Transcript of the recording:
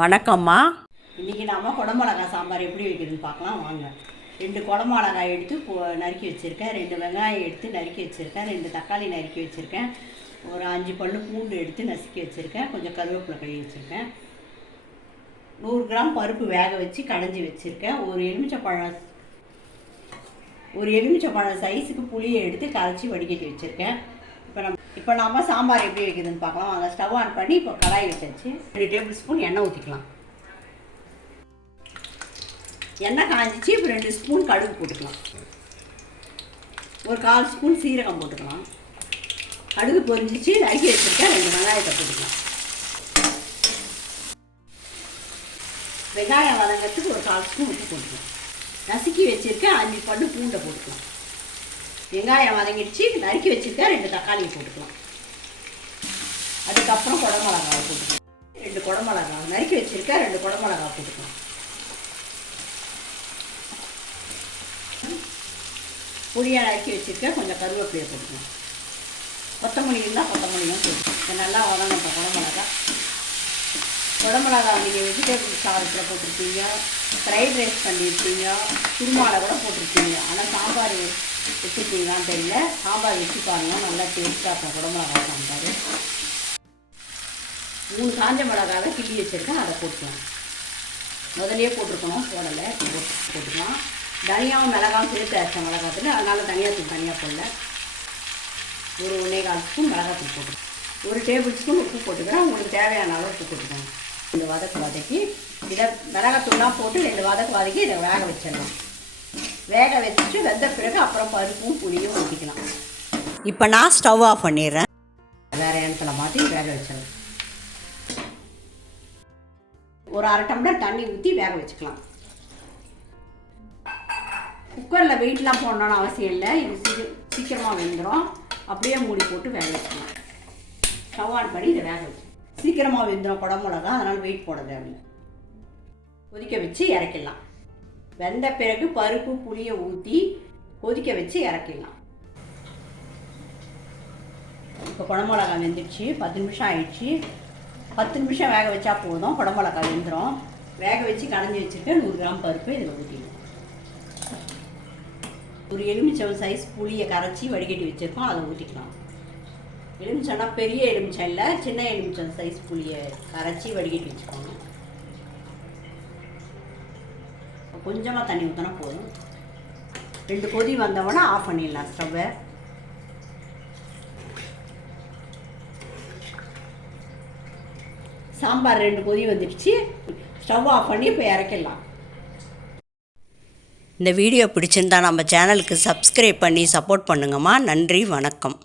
வணக்கம்மா. இன்றைக்கி நாம் குடமிளகாய் சாம்பார் எப்படி வைக்கிறதுன்னு பார்க்கலாம் வாங்க. 2 குடமிளகாய் எடுத்து நறுக்கி வச்சுருக்கேன், 2 வெங்காயம் எடுத்து நறுக்கி வச்சுருக்கேன், 2 தக்காளி நறுக்கி வச்சுருக்கேன், ஒரு 5 பல்லு பூண்டு எடுத்து நசுக்கி வச்சுருக்கேன், கொஞ்சம் கருவேப்பிலை கழுவி வச்சுருக்கேன், 100 கிராம் பருப்பு வேக வச்சு கடைஞ்சி வச்சுருக்கேன், ஒரு எலுமிச்சப்பழம் சைஸுக்கு புளியை எடுத்து கரைச்சி வடிகட்டி வச்சுருக்கேன். இப்போ நம்ம சாம்பார் எப்படி வைக்கிறதுன்னு பார்க்கலாம் வாங்க. ஸ்டவ் ஆன் பண்ணி இப்போ கடாய் வச்சாச்சு. 2 டேபிள் ஸ்பூன் எண்ணெய் ஊற்றிக்கலாம். எண்ணெய் காஞ்சிச்சு. இப்போ 2 ஸ்பூன் கடுகு போட்டுக்கலாம். ஒரு 1/4 ஸ்பூன் சீரகம் போட்டுக்கலாம். கடுகு பொரிஞ்சிச்சு. நறுக்கி வச்சுருக்கேன் 2 வெங்காயத்தை போட்டுக்கலாம். வெங்காயம் வதங்கிறதுக்கு ஒரு 1/4 ஸ்பூன் உப்பு போட்டுக்கலாம். நசுக்கி வச்சுருக்கேன் 5 பல்லு பூண்டை போட்டுக்கலாம். வெங்காயம் வதங்கிடுச்சு. நறுக்கி வச்சுருக்கேன் 2 தக்காளியை போட்டுக்கலாம். அதுக்கப்புறம் குடமிளகாவை போட்டுக்கலாம். 2 குடமிளகாய் நறுக்கி வச்சுருக்கேன் 2 குடமிளகாய் போட்டுக்கலாம். பொடியாக நறுக்கி வச்சுருக்கேன் கொஞ்சம் கருவேப்பிலையை போட்டுக்கலாம். கொத்தமல்லி இருந்தால் கொத்தமல்லியும் போட்டுக்கலாம். நல்லா வதங்கட்டும். குடமிளகாய் நீங்கள் வெஜிடபிள் சாதத்தில் போட்டிருப்பீங்க, ஃப்ரைட் ரைஸ் பண்ணியிருப்பீங்க, குருமாவில் கூட போட்டிருப்பீங்க. ஆனால் சாம்பார் வச்சுருப்பீங்களான்னு தெரியல. சாம்பார் வச்சு பாருங்கள், நல்லா டேஸ்ட்டாக இருக்கும் குடமிளகாய் சாம்பார். 3 காஞ்ச மிளகாவை கிள்ளி வச்சுருக்கேன், அதை போட்டுக்கலாம். முதலே போட்டிருக்கணும், போடலை, போட்டுக்கலாம். தனியாகவும் மிளகாவும் சேர்த்து அரைச்ச மிளகாத்தில், அதனால் தனியாத்தூள் தனியாக போடல. ஒரு 1.25 ஸ்பூன் மிளகாத்தூள் போட்டுருக்கேன். 1 டேபிள் ஸ்பூன் உப்பு போட்டுக்கிறேன். உங்களுக்கு தேவையான அளவு உப்பு போட்டுக்கோங்க. 2 வதக்கி இதை மிளகாத்தூள்லாம் போட்டு 2 வதக்கி இதை வேக வச்சிடலாம். வேக வச்சுட்டு வெந்த பிறகு அப்புறம் பருப்பும் புளியும் ஊற்றிக்கலாம். இப்போ நான் ஸ்டவ் ஆஃப் பண்ணிடுறேன். வேறு இடத்துல மாற்றி வேக வச்சிடலாம். ஒரு 1/2 டம்ளர் தண்ணி ஊற்றி வேக வச்சுக்கலாம். குக்கரில் வெயிட்லாம் போடணும்னு அவசியம் இல்லை. இது சீக்கிரமாக வெந்துடும். அப்படியே மூடி போட்டு வேக வச்சுக்கலாம். ஸ்டவ் ஆன் பண்ணி இதை வேக வச்சு சீக்கிரமாக வெந்துடும் குடமிளகா, அதனால் வெயிட் போட தேவையில்லை. கொதிக்க வச்சு இறக்கிடலாம். வெந்த பிறகு பருப்பு புளியை ஊற்றி கொதிக்க வச்சு இறக்கிடலாம். இப்போ குடமிளகா வெந்துடுச்சு. 10 நிமிஷம் ஆயிடுச்சு. 10 நிமிஷம் வேக வச்சா போதும், குடமிளகா வெந்துடும். வேக வச்சு கடைஞ்சி வச்சுருக்கேன் 100 கிராம் பருப்பு இதில் ஊற்றிடும். ஒரு எலுமிச்சம் சைஸ் புளியை கரைச்சி வடிகட்டி வச்சுருக்கோம், அதை ஊற்றிக்கலாம். எலுமிச்சம்னா பெரிய எலுமிச்சம் இல்லை, சின்ன எலுமிச்சம் சைஸ் புளியை கரைச்சி வடிகட்டி வச்சுக்கோங்க. கொஞ்சமாக தண்ணி ஊற்றினா போதும். 2 கொதி வந்தவொடனே ஆஃப் பண்ணிடலாம் ஸ்டவ்வை. சாம்பார் 2 கொதி வந்துடுச்சு. ஸ்டவ் ஆஃப் பண்ணி இப்போ இறக்கிடலாம். இந்த வீடியோ பிடிச்சிருந்தா நம்ம சேனலுக்கு சப்ஸ்கிரைப் பண்ணி சப்போர்ட் பண்ணுங்கம்மா. நன்றி, வணக்கம்.